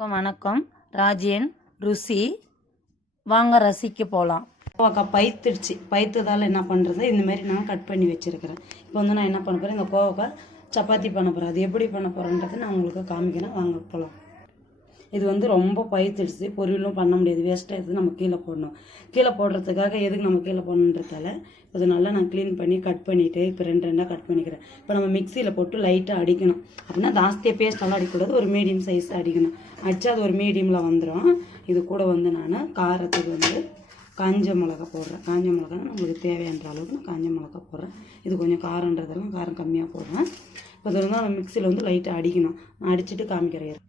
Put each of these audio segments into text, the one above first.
வணக்கம். ராஜியன் ருசி வாங்க ரசிக்க போகலாம். கோவக்காய் பைத்ததால் என்ன பண்ணுறது, இந்தமாரி நான் கட் பண்ணி வச்சுருக்கிறேன். இப்போ வந்து நான் என்ன பண்ண போகிறேன், இந்த கோவக்காய் சப்பாத்தி பண்ண போகிறேன். அது எப்படி பண்ண போகிறேன்றதை நான் உங்களுக்கு காமிக்கிறேன். வாங்க போகலாம். இது வந்து ரொம்ப பைத்திடுச்சு, பொரியலும் பண்ண முடியாது, வேஸ்ட்டாக எடுத்து நம்ம கீழே போடணும். கீழே போடுறதுக்காக எதுக்கு நம்ம கீழே போடணுன்றதால இது நல்லா நான் க்ளீன் பண்ணி கட் பண்ணிவிட்டு இப்போ ரெண்டாக கட் பண்ணிக்கிறேன். இப்போ நம்ம மிக்சியில் போட்டு லைட்டாக அடிக்கணும். அப்படின்னா ஜாஸ்தியாக பேஸ்டெல்லாம் அடிக்கக்கூடாது, ஒரு மீடியம் சைஸ் அடிக்கணும். அடித்தா அது ஒரு மீடியமில் வந்துடும். இது கூட வந்து நான் காரத்துக்கு வந்து காஞ்ச மிளகா போடுறேன். காஞ்ச மிளகா நம்மளுக்கு தேவையான அளவுக்கு நான் காஞ்ச மிளகா போடுறேன். இது கொஞ்சம் காரன்றதெல்லாம் காரம் கம்மியாக போடுறேன். இப்போ இது வந்து நம்ம மிக்சியில் வந்து லைட்டாக அடிக்கணும். அடிச்சுட்டு காமிக்கிறேன்.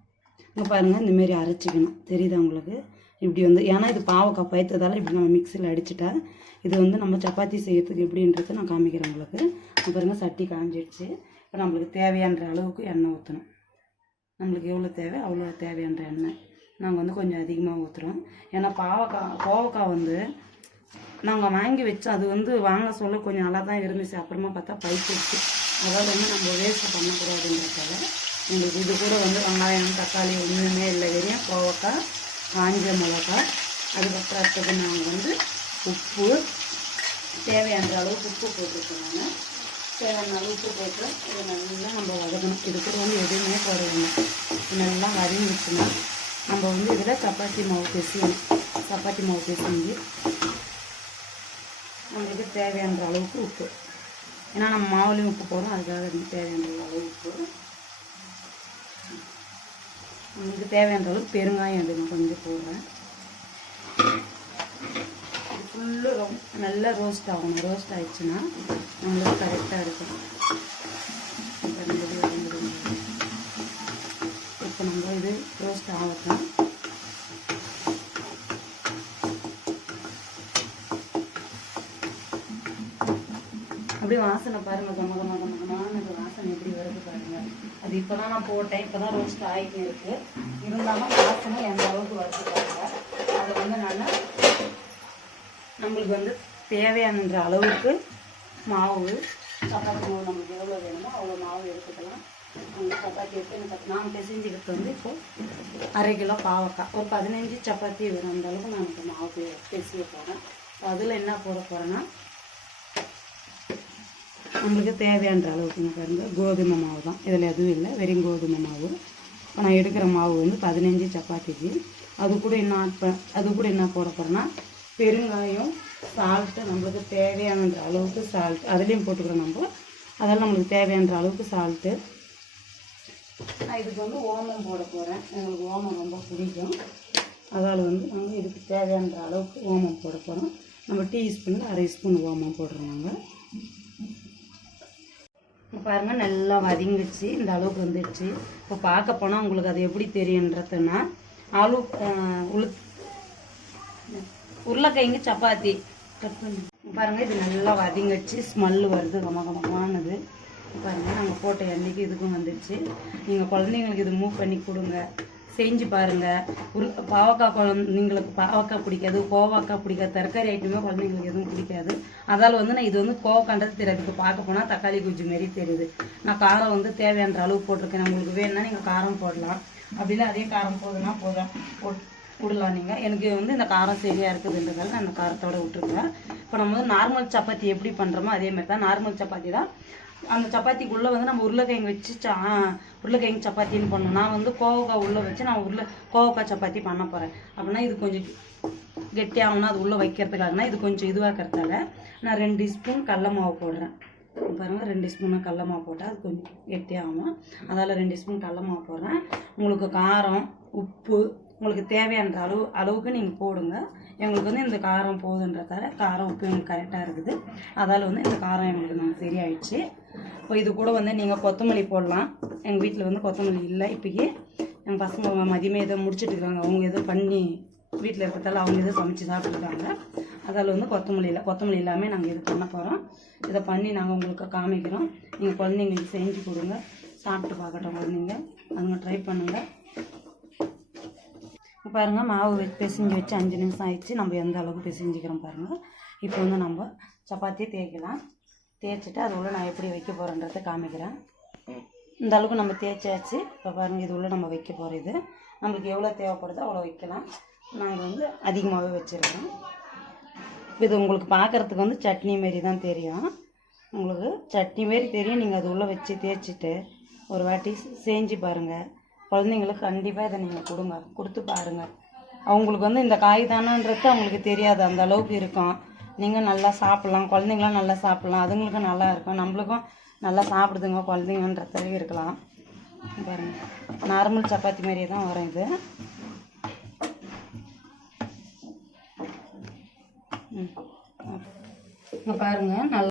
இங்கே பாருங்கள், இந்தமாரி அரைச்சிக்கணும். தெரியுதா உங்களுக்கு? இப்படி வந்து ஏன்னா இது பாவக்காய் பைத்ததால் இப்படி நம்ம மிக்சியில் அடிச்சுட்டா இது வந்து நம்ம சப்பாத்தி செய்யறதுக்கு எப்படின்றத நான் காமிக்கிறேன் உங்களுக்கு. பாருங்கள், சட்டி காஞ்சிடுச்சு. இப்போ நம்மளுக்கு தேவையான அளவுக்கு எண்ணெய் ஊற்றணும். நம்மளுக்கு எவ்வளோ தேவை அவ்வளோ தேவையான எண்ணெய் நாங்கள் வந்து கொஞ்சம் அதிகமாக ஊற்றுறோம். ஏன்னா கோவக்காய் வந்து நாங்கள் வாங்கி வச்சோம். அது வந்து வாங்க சொல்ல கொஞ்சம் நல்லா தான் இருந்துச்சு. அப்புறமா பார்த்தா பைத்திடுச்சு. அதாவது வந்து நம்ம வேஸ்ட் பண்ணக்கூடாதுன்றதால உங்களுக்கு இது கூட வந்து வெங்காயம் தக்காளி ஒன்றுமே இல்லை, வெறும் கோவக்காய் காஞ்ச மிளகாய் அதுக்கப்புறம் அடுத்தது நாங்கள் வந்து உப்பு தேவையான அளவுக்கு உப்பு போட்டிருக்கோம். நான் தேவையான அளவு உப்பு போட்டு இதை நல்லா நம்ம வதக்கணும். இது கூட வந்து எதுவுமே போடணும். நல்லா வதங்கிச்சுன்னா நம்ம வந்து இதில் சப்பாத்தி மாவு பிசையணும். சப்பாத்தி மாவு பிசைஞ்சு நம்மளுக்கு தேவையான அளவுக்கு உப்பு, ஏன்னா நம்ம மாவுலேயும் உப்பு போடுறோம், அதுக்காக தேவையான அளவு உப்பு. உங்களுக்கு தேவையான அளவுக்கு பெருங்காயம் எடுங்க, கொஞ்சம் போடுறேன். ஃபுல்லு நல்லா ரோஸ்ட் ஆகணும். ரோஸ்ட் ஆகிடுச்சுன்னா நம்மளுக்கு கரெக்டாக இருக்கும். இப்போ நம்ம இது ரோஸ்ட் ஆகட்டும். அப்படியே வாசனை பாருங்கள், கமகமான வாசனை எப்படி வருது பாருங்கள். அது இப்போ தான் நான் போட்டேன், இப்போ தான் ரோஸ்ட் ஆகிட்டு இருக்குது. இருந்தாலும் வாசனை எந்த அளவுக்கு வருது பாருங்கள். அதை வந்து நான் நம்மளுக்கு வந்து தேவையான அளவுக்கு மாவு, சப்பாத்தி மாவு நம்மளுக்கு எவ்வளோ வேணுமோ அவ்வளோ மாவு எடுத்துக்கலாம். அந்த சப்பாத்தி எடுத்து நான் பிசைஞ்சிக்கிறது வந்து இப்போது 1/2 கிலோ பாவக்காய், ஒரு 15 சப்பாத்தி வேணும். அந்த அளவுக்கு நான் இப்போ மாவு பிசைய போகிறேன். அதில் என்ன போட போகிறேன்னா நம்மளுக்கு தேவையான அளவுக்கு பாருங்க, கோதுமை மாவு தான், இதில் எதுவும் இல்லை, வெறும் கோதுமை மாவு. இப்போ நான் எடுக்கிற மாவு வந்து 15 சப்பாத்திக்கு. அது கூட என்ன போட போகிறேன்னா பெருங்காயம், சால்ட்டு, நம்மளுக்கு தேவையான அளவுக்கு சால்ட் அதுலேயும் போட்டுக்கிறோம் நம்ம. அதெல்லாம் நம்மளுக்கு தேவையான அளவுக்கு சால்ட்டு. நான் இதுக்கு வந்து ஓமம் போட போகிறேன். எங்களுக்கு ஓமம் ரொம்ப பிடிக்கும். அதால் வந்து நாங்கள் இதுக்கு தேவையான அளவுக்கு ஓமம் போட போகிறோம். நம்ம டீஸ்பூனில் 1/2 ஸ்பூன் ஓமம் போடுறோம். நாங்கள் பாருங்கள், நல்லா வதங்கிடுச்சு. இந்த அளவுக்கு வந்துடுச்சு. இப்போ பார்க்க போனால் உங்களுக்கு அது எப்படி தெரியுன்றதுன்னா உருளைக்கிழங்கு சப்பாத்தி கட் பண்ணி பாருங்கள். இது நல்லா வதங்கிடுச்சு, ஸ்மெல்லு வருது, கமகமானது. பாருங்கள், நாங்கள் போட்ட எண்ணெய்க்கு இதுக்கும் வந்துடுச்சு. நீங்கள் குழந்தைங்களுக்கு இது மூவ் பண்ணி கொடுங்க, செஞ்சு பாருங்கள். பாவக்காய் குழந்தைங்களுக்கு பாவக்காய் பிடிக்காது, கோவக்காய் பிடிக்காது, தரக்காரி ஐட்டமே குழந்தைங்களுக்கு எதுவும் பிடிக்காது. அதால் வந்து நான் இது வந்து கோவக்கான்றது தெரியாது. இப்போ பார்க்க போனால் தக்காளி குஜ்ஜு மாரி தெரியுது. நான் காரம் வந்து தேவையான அளவு போட்டிருக்கேன். உங்களுக்கு வேணுன்னா நீங்கள் காரம் போடலாம், அப்படின்னா அதே காரம் போதுன்னா விடலாம் நீங்கள். எனக்கு வந்து இந்த காரம் சரியாக இருக்குதுன்றதால நான் அந்த காரத்தோடு விட்டுருக்கேன். இப்போ நம்ம வந்து நார்மல் சப்பாத்தி எப்படி பண்ணுறோமோ அதே மாதிரி தான். நார்மல் சப்பாத்தி தான். அந்த சப்பாத்திக்குள்ளே வந்து நம்ம உருளைக்கிழங்கு வச்சு உருளைக்கிழங்கு சப்பாத்தின்னு பண்ணோம். நான் வந்து கோவக்காய் உள்ளே வச்சு நான் கோவக்காய் சப்பாத்தி பண்ண போகிறேன். அப்படின்னா இது கொஞ்சம் கெட்டியாகணும், அது உள்ளே வைக்கிறதுக்காகனா இது கொஞ்சம் இதுவாகிறதால நான் 2 ஸ்பூன் கடல மாவு போடுறேன். பாருங்கள், 2 ஸ்பூன் கடல மாவு போட்டால் அது கொஞ்சம் கெட்டியாகும். அதால் 2 ஸ்பூன் கடல மாவு போடுறேன். உங்களுக்கு காரம், உப்பு உங்களுக்கு தேவையான அளவுக்கு நீங்கள் போடுங்க. எங்களுக்கு வந்து இந்த காரம் போகுதுன்றதால காரம் உப்பு எங்களுக்கு கரெக்டாக இருக்குது. அதால் வந்து இந்த காரம் எங்களுக்கு நாங்கள் சரியாயிடுச்சு. இப்போ இது கூட வந்து நீங்கள் கொத்தமல்லி போடலாம். எங்கள் வீட்டில் வந்து கொத்தமல்லி இல்லை இப்போக்கி. எங்கள் பசங்க மதியமே எதோ முடிச்சுட்டு இருக்காங்க. அவங்க எதோ பண்ணி வீட்டில் இருக்கிறதால அவங்க எதோ சமைச்சு சாப்பிட்டுருக்காங்க. அதால் வந்து கொத்தமல்லி இல்லாமல் நாங்கள் இது பண்ண போகிறோம். இதை பண்ணி நாங்கள் உங்களுக்கு காமிக்கிறோம். நீங்கள் குழந்தைங்களுக்கு செஞ்சு கொடுங்க, சாப்பிட்டு பார்க்கட்டும் குழந்தைங்க. அதுங்க ட்ரை பண்ணுங்கள். பாருங்கள், மாவு பிசைஞ்சு வச்சு 5 நிமிஷம் ஆயிடுச்சு. நம்ம எந்த அளவுக்கு பிசைஞ்சிக்கிறோம் பாருங்கள். இப்போ வந்து நம்ம சப்பாத்தி தேய்க்கலாம். தேய்ச்சிட்டு அது உள்ள நான் எப்படி வைக்க போகிறேன்றதை காமிக்கிறேன். இந்த அளவுக்கு நம்ம தேய்ச்சாச்சு. இப்போ பாருங்கள், இது உள்ள நம்ம வைக்க போகிற இது நம்மளுக்கு எவ்வளோ தேவைப்படுதோ அவ்வளோ வைக்கலாம். நாங்கள் வந்து அதிகமாகவே வச்சுருக்கோம். இது உங்களுக்கு பார்க்குறதுக்கு வந்து சட்னி மாரி தான் தெரியும். உங்களுக்கு சட்னி மாரி தெரியும். நீங்கள் அது உள்ளே வச்சு தேய்ச்சிட்டு ஒரு வாட்டி செஞ்சு பாருங்கள். குழந்தைங்களுக்கு கண்டிப்பாக இதை நீங்கள் கொடுத்து பாருங்கள். அவங்களுக்கு வந்து இந்த காய் தானன்றது அவங்களுக்கு தெரியாது, அந்த அளவுக்கு இருக்கும். நீங்கள் நல்லா சாப்பிட்லாம், குழந்தைங்களாம் நல்லா சாப்பிட்லாம், அதுங்களுக்கும் நல்லா இருக்கும், நம்மளுக்கும் நல்லா சாப்பிடுதுங்க குழந்தைங்கன்றதே இருக்கலாம். பாருங்கள், நார்மல் சப்பாத்தி மாதிரியே தான் வரும் இது. இங்கே பாருங்கள், நல்லா